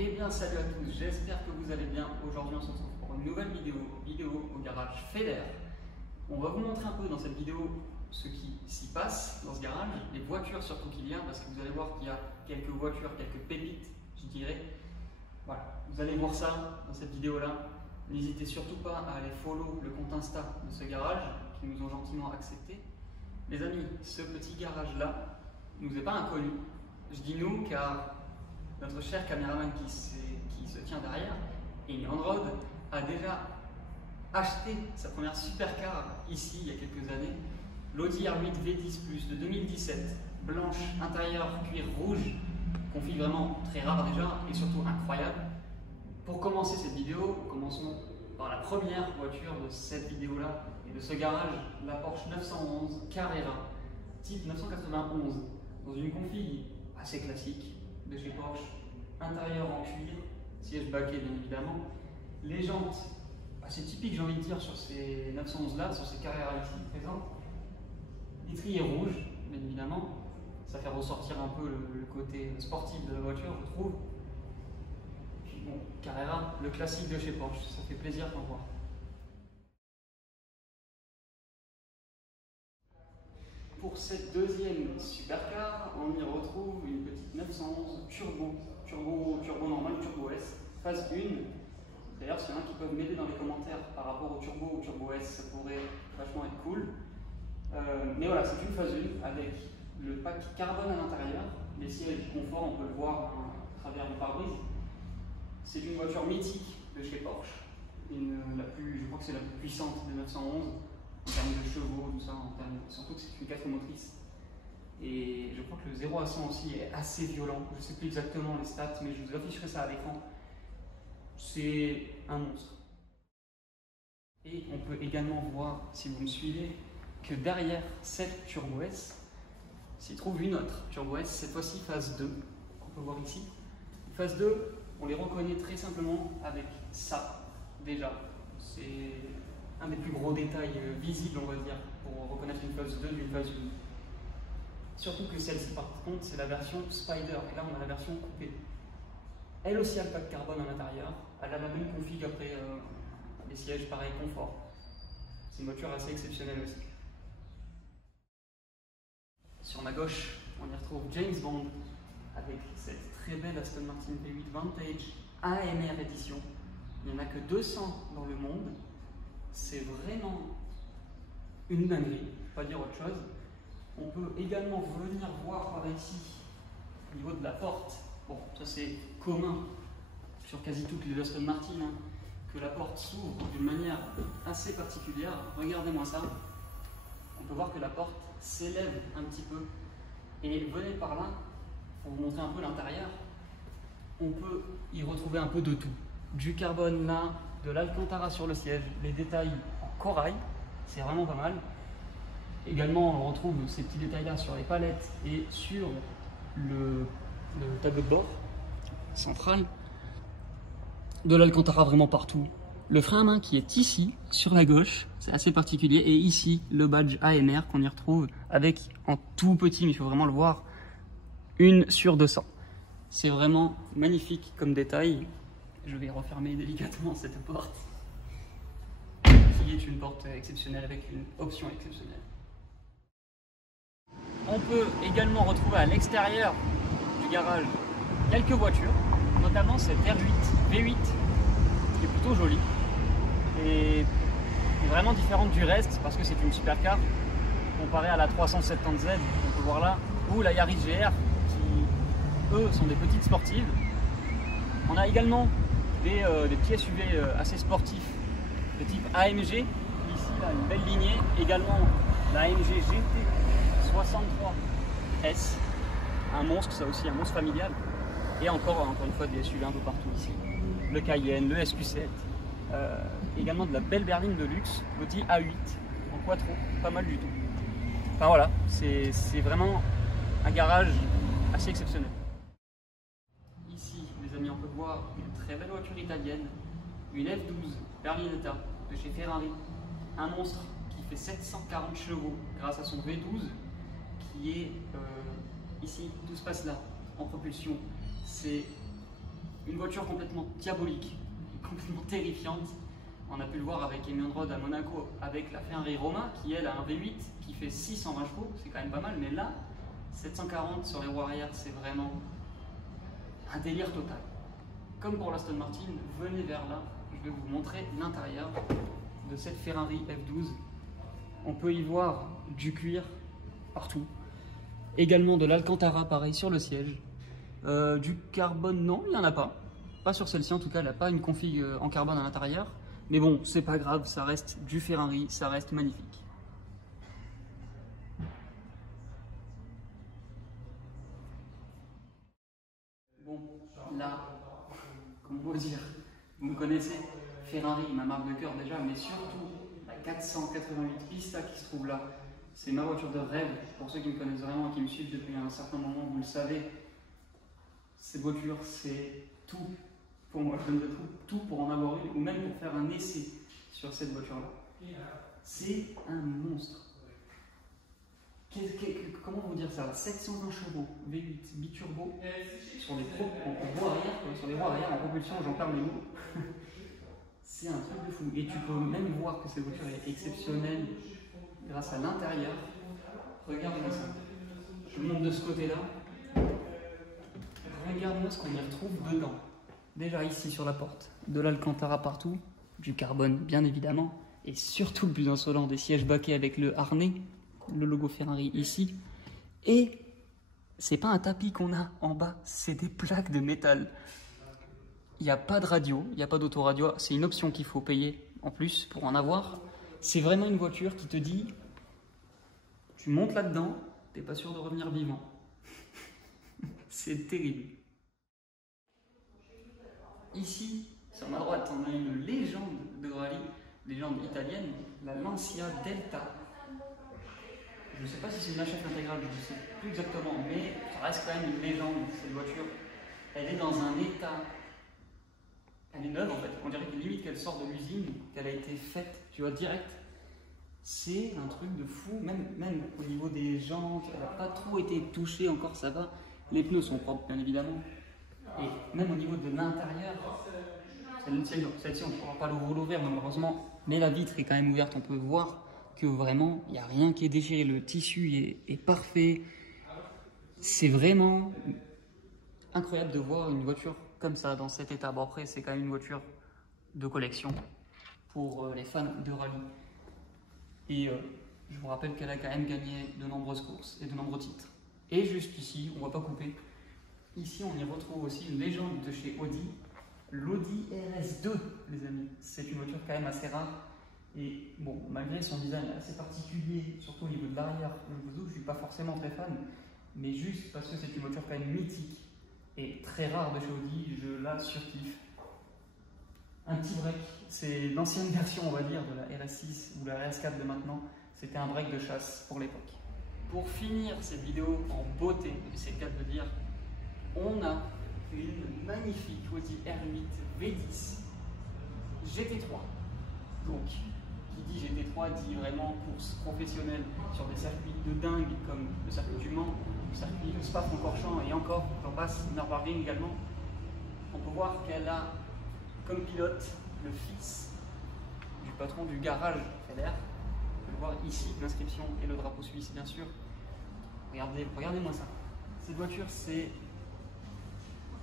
Eh bien salut à tous, j'espère que vous allez bien. Aujourd'hui on se retrouve pour une nouvelle vidéo au garage Feder. On va vous montrer un peu dans cette vidéo ce qui s'y passe dans ce garage, les voitures surtout qu'il y a, parce que vous allez voir qu'il y a quelques voitures, quelques pépites, je dirais. Voilà, vous allez voir ça dans cette vidéo là. N'hésitez surtout pas à aller follow le compte Insta de ce garage qui nous ont gentiment accepté. Les amis, ce petit garage là nous est pas inconnu. Je dis nous car notre cher caméraman qui se tient derrière, Amy Androd, a déjà acheté sa première supercar ici il y a quelques années, l'Audi R8 V10 Plus de 2017, blanche, intérieur cuir rouge, config vraiment très rare déjà et surtout incroyable. Pour commencer cette vidéo, commençons par la première voiture de cette vidéo là et de ce garage, la Porsche 911 Carrera type 991 dans une config assez classique de chez Porsche, intérieur en cuir, siège baquet bien évidemment, les jantes assez typiques j'ai envie de dire sur ces 911 là, sur ces Carrera ici présentes, l'étrier rouge bien évidemment, ça fait ressortir un peu le côté sportif de la voiture je trouve. Puis bon, Carrera, le classique de chez Porsche, ça fait plaisir d'en voir. Pour cette deuxième supercar, on y retrouve une petite 911 turbo normal, turbo S, phase 1. D'ailleurs, s'il y en a qui peuvent m'aider dans les commentaires par rapport au turbo ou turbo S, ça pourrait vachement être cool. Mais voilà, c'est une phase 1 avec le pack carbone à l'intérieur, les sièges confort, on peut le voir à travers le pare-brise. C'est une voiture mythique de chez Porsche, je crois que c'est la plus puissante des 911. En termes de chevaux, tout ça, surtout que c'est une 4 motrices. Et je crois que le 0 à 100 aussi est assez violent. Je ne sais plus exactement les stats, mais je vous afficherai ça à l'écran. C'est un monstre. Et on peut également voir, si vous me suivez, que derrière cette Turbo S, s'y trouve une autre Turbo S, cette fois-ci phase 2, qu'on peut voir ici. Phase 2, on les reconnaît très simplement avec ça, déjà. C'est un des plus gros détails visibles, on va dire, pour reconnaître une phase 2 d'une phase 1. Surtout que celle-ci, par contre, c'est la version Spider, et là on a la version coupée. Elle aussi a le pack carbone à l'intérieur, elle a la même config après les sièges, pareil, confort. C'est une voiture assez exceptionnelle aussi. Sur ma gauche, on y retrouve James Bond, avec cette très belle Aston Martin V8 Vantage AMR édition. Il n'y en a que 200 dans le monde. C'est vraiment une dinguerie, pas dire autre chose. On peut également venir voir par ici, au niveau de la porte. Bon, ça c'est commun sur quasi toutes les Aston Martin, hein, que la porte s'ouvre d'une manière assez particulière. Regardez-moi ça. On peut voir que la porte s'élève un petit peu. Et venez par là, pour vous montrer un peu l'intérieur. On peut y retrouver un peu de tout. Du carbone là, de l'Alcantara sur le siège, les détails en corail, c'est vraiment pas mal. Également, on retrouve ces petits détails là sur les palettes et sur le tableau de bord central. De l'Alcantara vraiment partout. Le frein à main qui est ici, sur la gauche, c'est assez particulier. Et ici, le badge AMR qu'on y retrouve avec en tout petit, mais il faut vraiment le voir, 1 sur 200. C'est vraiment magnifique comme détail. Je vais refermer délicatement cette porte, qui est une porte exceptionnelle avec une option exceptionnelle. On peut également retrouver à l'extérieur du garage quelques voitures, notamment cette R8 V8 qui est plutôt jolie et vraiment différente du reste parce que c'est une supercar comparée à la 370Z, on peut voir là, ou la Yaris GR qui, eux, sont des petites sportives. On a également des petits SUV assez sportifs de type AMG, ici là, une belle lignée, également la AMG GT63S, un monstre, ça aussi un monstre familial, et encore une fois des SUV un peu partout ici, le Cayenne, le SQ7, également de la belle berline de luxe, l'Audi A8 en quattro, pas mal du tout. Enfin voilà, c'est vraiment un garage assez exceptionnel. Les amis, on peut voir une très belle voiture italienne, une F12 Berlinetta de chez Ferrari, un monstre qui fait 740 chevaux grâce à son V12 qui est ici, tout se passe là, en propulsion. C'est Une voiture complètement diabolique, complètement terrifiante. On a pu le voir avec Emion Road à Monaco, avec la Ferrari Roma, qui elle a un V8 qui fait 620 chevaux, c'est quand même pas mal, mais là, 740 sur les roues arrière, c'est vraiment un délire total. Comme pour l'Aston Martin, venez vers là, je vais vous montrer l'intérieur de cette Ferrari F12. On peut y voir du cuir partout. Également de l'Alcantara, pareil, sur le siège. Du carbone, non, il n'y en a pas. Pas sur celle-ci, en tout cas, elle n'a pas une config en carbone à l'intérieur. Mais bon, c'est pas grave, ça reste du Ferrari, ça reste magnifique. Bon, là, comment vous dire, vous me connaissez, Ferrari, ma marque de cœur déjà, mais surtout la 488 Pista qui se trouve là. C'est ma voiture de rêve, pour ceux qui me connaissent vraiment, qui me suivent depuis un certain moment, vous le savez. Cette voiture, c'est tout pour moi, je donne tout pour en avoir une, ou même pour faire un essai sur cette voiture-là. C'est un monstre. Comment vous dire ça? 720 chevaux, V8, biturbo, sur les roues arrière, en propulsion, j'en perds les mots. C'est un truc de fou. Et tu peux même voir que cette voiture est exceptionnelle grâce à l'intérieur. Regarde-moi ça. Je monte de ce côté-là. Regarde-moi ce qu'on y retrouve dedans. Déjà ici sur la porte, de l'Alcantara partout, du carbone bien évidemment, et surtout le plus insolent, des sièges baquets avec le harnais, le logo Ferrari ici. Et c'est pas un tapis qu'on a en bas, c'est des plaques de métal. Il n'y a pas de radio, il n'y a pas d'autoradio, c'est une option qu'il faut payer en plus pour en avoir. C'est vraiment une voiture qui te dit, tu montes là-dedans, t'es pas sûr de revenir vivant. C'est terrible. Ici, sur ma droite, on a une légende de rallye, légende italienne, la Lancia Delta. Je ne sais pas si c'est une HF intégrale, je ne sais plus exactement, mais ça reste quand même une légende, cette voiture. Elle est dans un état, elle est neuve en fait, on dirait que limite qu'elle sort de l'usine, qu'elle a été faite, tu vois, direct. C'est un truc de fou, même au niveau des jantes, elle n'a pas trop été touchée encore, ça va. Les pneus sont propres, bien évidemment. Et même au niveau de l'intérieur, celle-ci on ne pourra pas l'ouvrir malheureusement, mais la vitre est quand même ouverte, on peut voir que vraiment il n'y a rien qui est déchiré, le tissu est parfait. C'est vraiment incroyable de voir une voiture comme ça dans cet état. Bon après c'est quand même une voiture de collection pour les fans de rallye. Et je vous rappelle qu'elle a quand même gagné de nombreuses courses et de nombreux titres. Et juste ici, on ne va pas couper. Ici, on y retrouve aussi une légende de chez Audi, l'Audi RS2, les amis. C'est une voiture quand même assez rare. Et bon, malgré son design assez particulier, surtout au niveau de l'arrière, je vous avoue que je ne suis pas forcément très fan, mais juste parce que c'est une voiture quand même mythique et très rare de chez Audi, je la surkiffe. Un petit break, c'est l'ancienne version, on va dire, de la RS6 ou la RS4 de maintenant. C'était un break de chasse pour l'époque. Pour finir cette vidéo en beauté, c'est le cas de le dire, on a une magnifique Audi R8 V10 GT3. Donc, qui dit GT3 dit vraiment course professionnelle sur des circuits de dingue comme le circuit du Mans, le circuit de Spa-Francorchamps et encore, j'en passe, Nürburgring également. On peut voir qu'elle a comme pilote le fils du patron du garage Feder. On peut voir ici l'inscription et le drapeau suisse bien sûr. Regardez-moi ça. Cette voiture c'est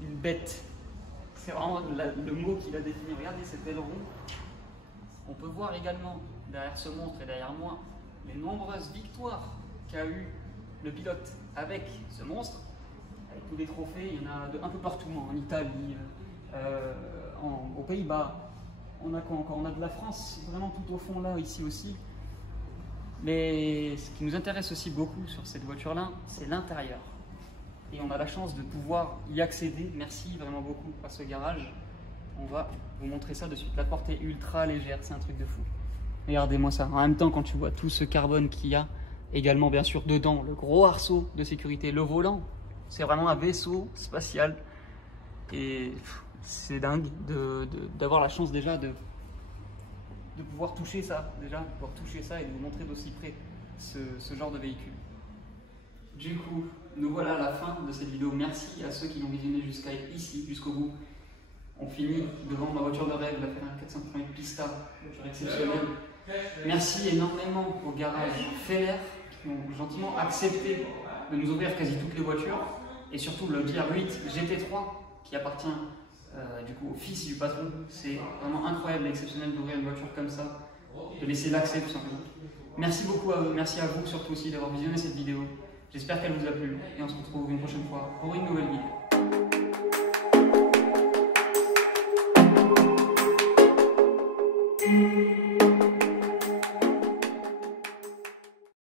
une bête. C'est vraiment le mot qui l'a défini. Regardez cet aileron. On peut voir également derrière ce monstre et derrière moi les nombreuses victoires qu'a eu le pilote avec ce monstre. Avec tous les trophées, il y en a un peu partout, en Italie, aux Pays-Bas. On a quoi encore? On a de la France, vraiment tout au fond là, ici aussi. Mais ce qui nous intéresse aussi beaucoup sur cette voiture-là, c'est l'intérieur. Et on a la chance de pouvoir y accéder. Merci vraiment beaucoup à ce garage. On va vous montrer ça de suite. La porte est ultra légère, c'est un truc de fou. Regardez-moi ça. En même temps, quand tu vois tout ce carbone qu'il y a, également bien sûr dedans, le gros arceau de sécurité, le volant, c'est vraiment un vaisseau spatial. Et c'est dingue d'avoir la chance déjà de pouvoir toucher ça, et de vous montrer d'aussi près ce genre de véhicule. Du coup, nous voilà à la fin de cette vidéo. Merci à ceux qui l'ont visionné jusqu'à ici, jusqu'au bout. On finit devant ma voiture de rêve, la Ferrari 458 Pista, voiture exceptionnelle. Merci énormément au garage Feller qui ont gentiment accepté de nous ouvrir quasi toutes les voitures, et surtout le GR8 GT3 qui appartient du coup au fils du patron. C'est vraiment incroyable et exceptionnel d'ouvrir une voiture comme ça, de laisser l'accès tout simplement. Merci beaucoup à eux, merci à vous surtout aussi d'avoir visionné cette vidéo. J'espère qu'elle vous a plu et on se retrouve une prochaine fois pour une nouvelle vidéo.